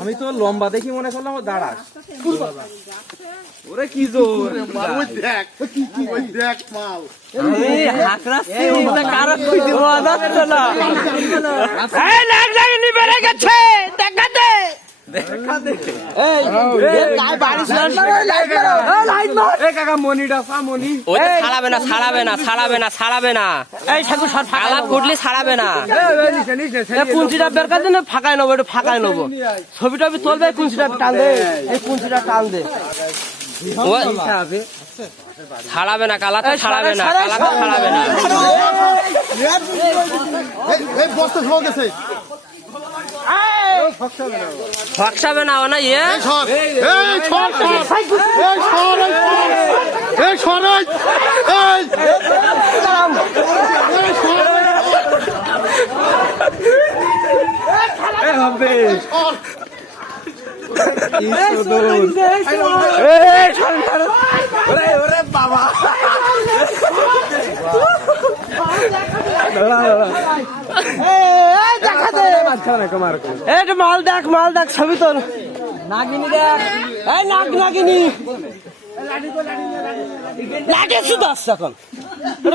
আমি তো লম্বা দেখি মনে করলাম দাঁড়া ওরে কি জোর ফাঁকাই নেবো একটু ফাঁকাই নেবো ছবিটা চলবে কুঞ্চিটা টান দে এই কুঞ্চিটা টান দে ছাড়াবে না কালা তো ছাড়াবে না কালা তো ছাড়াবে না ফকসাবে না না ইয়ে বাবা মাল দেখ ছবি তোর নাগিনি দেখ এই নাগিনি লাঠি শুধু আসছে এখন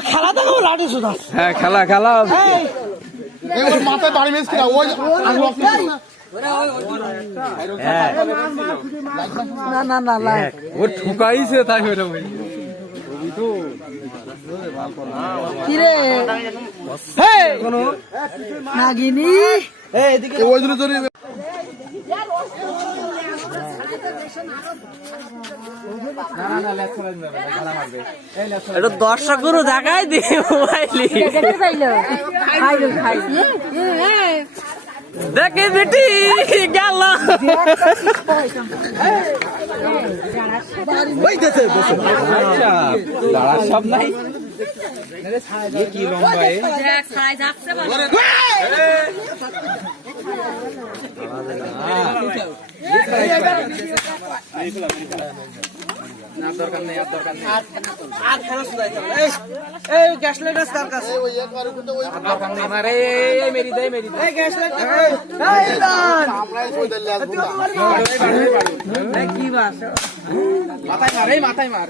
খেলা দেখো লাঠি শুধু আসছে হ্যাঁ খেলা মাথায় বাড়ি মেস কিনা ওই না ও ঠুকাইছে তাই হইলো কিরে নাগিনি ওই দূরে ধরে এটা দর্শক গুরু দেখাই দি মোবাইলি দেখে বেটি গেল সব নাই কি লম্বা দরকার নেই আর ফেরত এই গ্যাস লাইটার কার কাছে দরকার নেই মারে মেরি দে এই গ্যাস লাইটার এই দান কি বাস মাথায় মার